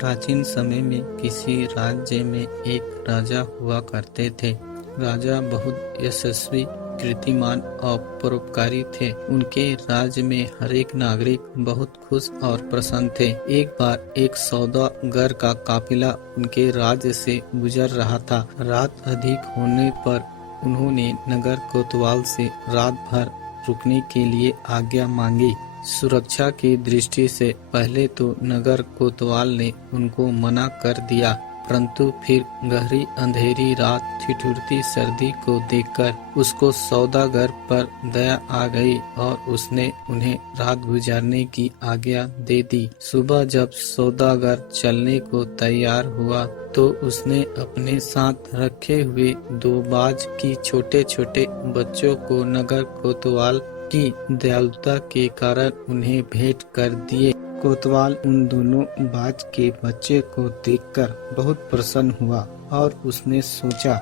प्राचीन समय में किसी राज्य में एक राजा हुआ करते थे। राजा बहुत यशस्वी, कीर्तिमान और परोपकारी थे। उनके राज्य में हर एक नागरिक बहुत खुश और प्रसन्न थे। एक बार एक सौदागर का काफिला उनके राज्य से गुजर रहा था। रात अधिक होने पर उन्होंने नगर कोतवाल से रात भर रुकने के लिए आज्ञा मांगी। सुरक्षा की दृष्टि से पहले तो नगर कोतवाल ने उनको मना कर दिया, परंतु फिर गहरी अंधेरी रात, ठिठुरती सर्दी को देखकर उसको सौदागर पर दया आ गई और उसने उन्हें रात गुजारने की आज्ञा दे दी। सुबह जब सौदागर चलने को तैयार हुआ तो उसने अपने साथ रखे हुए 2 बाज की छोटे छोटे बच्चों को नगर कोतवाल की दयालुता के कारण उन्हें भेंट कर दिए। कोतवाल उन दोनों बाज के बच्चे को देखकर बहुत प्रसन्न हुआ और उसने सोचा,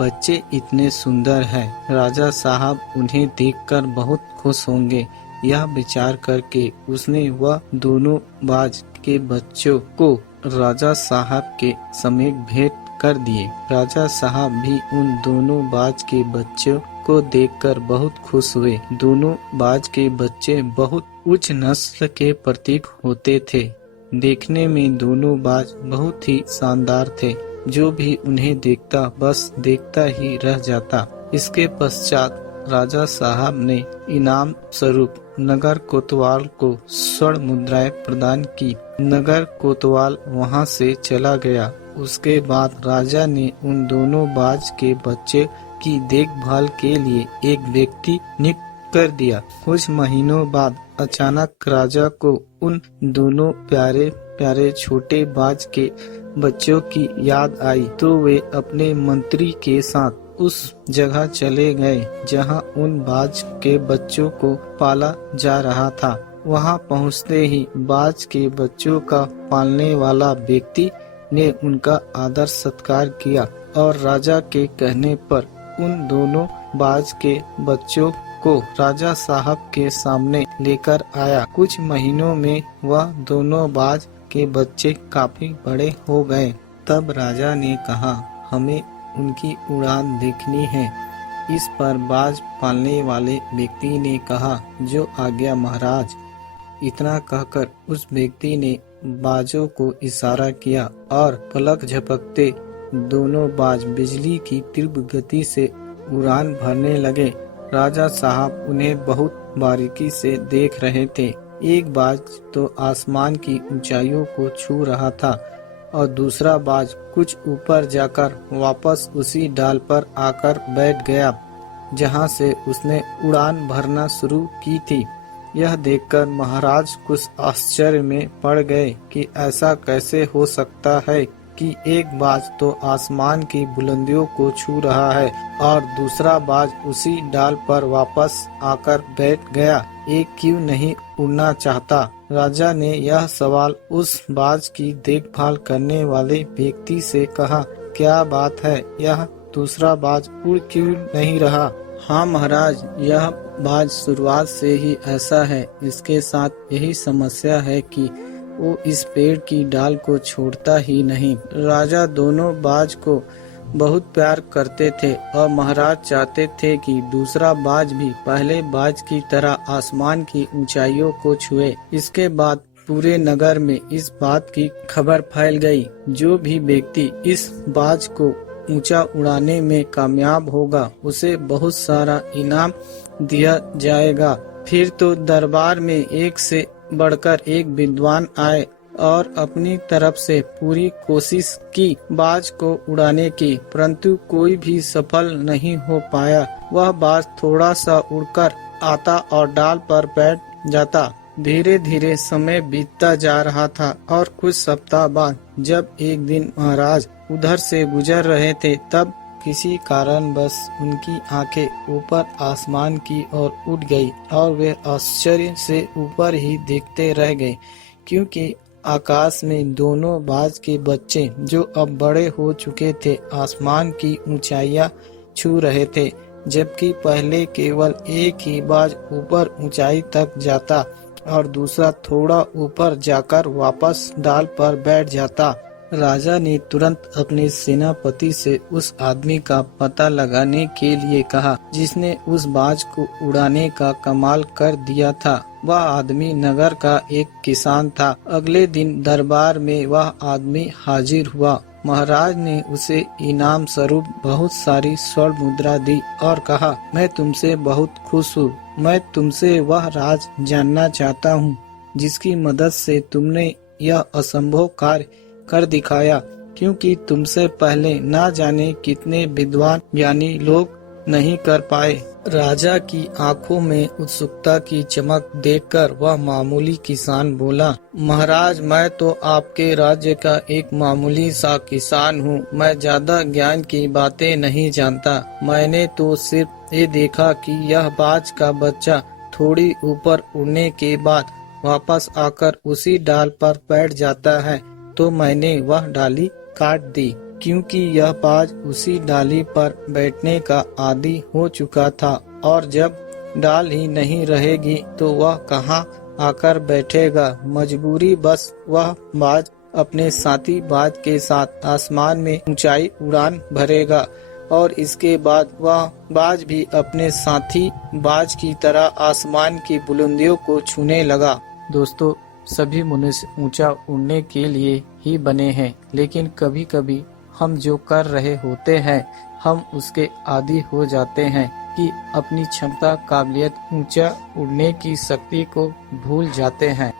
बच्चे इतने सुंदर हैं, राजा साहब उन्हें देखकर बहुत खुश होंगे। यह विचार करके उसने वह दोनों बाज के बच्चों को राजा साहब के समीप भेंट कर दिए। राजा साहब भी उन दोनों बाज के बच्चों को देखकर बहुत खुश हुए। दोनों बाज के बच्चे बहुत उच्च नस्ल के प्रतीक होते थे। देखने में दोनों बाज बहुत ही शानदार थे। जो भी उन्हें देखता बस देखता ही रह जाता। इसके पश्चात राजा साहब ने इनाम स्वरूप नगर कोतवाल को स्वर्ण मुद्राएं प्रदान की। नगर कोतवाल वहां से चला गया। उसके बाद राजा ने उन दोनों बाज के बच्चे की देखभाल के लिए एक व्यक्ति नियुक्त कर दिया। कुछ महीनों बाद अचानक राजा को उन दोनों प्यारे प्यारे छोटे बाज के बच्चों की याद आई, तो वे अपने मंत्री के साथ उस जगह चले गए जहां उन बाज के बच्चों को पाला जा रहा था। वहां पहुंचते ही बाज के बच्चों का पालने वाला व्यक्ति ने उनका आदर सत्कार किया और राजा के कहने पर उन दोनों बाज के बच्चों को राजा साहब के सामने लेकर आया। कुछ महीनों में वह दोनों बाज के बच्चे काफी बड़े हो गए। तब राजा ने कहा, हमें उनकी उड़ान देखनी है। इस पर बाज पालने वाले व्यक्ति ने कहा, जो आज्ञा महाराज। इतना कहकर उस व्यक्ति ने बाजों को इशारा किया और पलक झपकते दोनों बाज बिजली की तीव्र गति से उड़ान भरने लगे। राजा साहब उन्हें बहुत बारीकी से देख रहे थे। एक बाज तो आसमान की ऊंचाइयों को छू रहा था और दूसरा बाज कुछ ऊपर जाकर वापस उसी डाल पर आकर बैठ गया जहां से उसने उड़ान भरना शुरू की थी। यह देखकर महाराज कुछ आश्चर्य में पड़ गए कि ऐसा कैसे हो सकता है कि एक बाज तो आसमान की बुलंदियों को छू रहा है और दूसरा बाज उसी डाल पर वापस आकर बैठ गया। एक क्यों नहीं उड़ना चाहता? राजा ने यह सवाल उस बाज की देखभाल करने वाले व्यक्ति से कहा। क्या बात है, यह दूसरा बाज उड़ क्यों नहीं रहा? हाँ महाराज, यह बाज शुरुआत से ही ऐसा है। इसके साथ यही समस्या है कि वो इस पेड़ की डाल को छोड़ता ही नहीं। राजा दोनों बाज को बहुत प्यार करते थे और महाराज चाहते थे कि दूसरा बाज भी पहले बाज की तरह आसमान की ऊंचाइयों को छुए। इसके बाद पूरे नगर में इस बात की खबर फैल गई। जो भी व्यक्ति इस बाज को ऊंचा उड़ाने में कामयाब होगा उसे बहुत सारा इनाम दिया जाएगा। फिर तो दरबार में एक से बढ़कर एक विद्वान आए और अपनी तरफ से पूरी कोशिश की बाज को उड़ाने की, परंतु कोई भी सफल नहीं हो पाया। वह बाज थोड़ा सा उड़कर आता और डाल पर बैठ जाता। धीरे धीरे समय बीतता जा रहा था और कुछ सप्ताह बाद जब एक दिन महाराज उधर से गुजर रहे थे, तब किसी कारणवश उनकी आंखें ऊपर आसमान की ओर उठ गई और वे आश्चर्य से ऊपर ही देखते रह गए, क्योंकि आकाश में दोनों बाज के बच्चे जो अब बड़े हो चुके थे आसमान की ऊंचाइयां छू रहे थे, जबकि पहले केवल एक ही बाज ऊपर ऊंचाई तक जाता और दूसरा थोड़ा ऊपर जाकर वापस डाल पर बैठ जाता। राजा ने तुरंत अपने सेनापति से उस आदमी का पता लगाने के लिए कहा जिसने उस बाज को उड़ाने का कमाल कर दिया था। वह आदमी नगर का एक किसान था। अगले दिन दरबार में वह आदमी हाजिर हुआ। महाराज ने उसे इनाम स्वरूप बहुत सारी स्वर्ण मुद्रा दी और कहा, मैं तुमसे बहुत खुश हूँ। मैं तुमसे वह राज जानना चाहता हूँ जिसकी मदद से तुमने यह असंभव कार्य कर दिखाया, क्योंकि तुमसे पहले ना जाने कितने विद्वान ज्ञानी लोग नहीं कर पाए। राजा की आंखों में उत्सुकता की चमक देखकर वह मामूली किसान बोला, महाराज, मैं तो आपके राज्य का एक मामूली सा किसान हूँ। मैं ज्यादा ज्ञान की बातें नहीं जानता। मैंने तो सिर्फ ये देखा कि यह बाज का बच्चा थोड़ी ऊपर उड़ने के बाद वापस आकर उसी डाल पर बैठ जाता है, तो मैंने वह डाली काट दी, क्योंकि यह बाज उसी डाली पर बैठने का आदी हो चुका था और जब डाल ही नहीं रहेगी तो वह कहाँ आकर बैठेगा। मजबूरी बस वह बाज अपने साथी बाज के साथ आसमान में ऊंचाई उड़ान भरेगा और इसके बाद वह बाज भी अपने साथी बाज की तरह आसमान की बुलंदियों को छूने लगा। दोस्तों, सभी मनुष्य ऊंचा उड़ने के लिए ही बने हैं, लेकिन कभी कभी हम जो कर रहे होते हैं हम उसके आदी हो जाते हैं कि अपनी क्षमता, काबिलियत, ऊंचा उड़ने की शक्ति को भूल जाते हैं।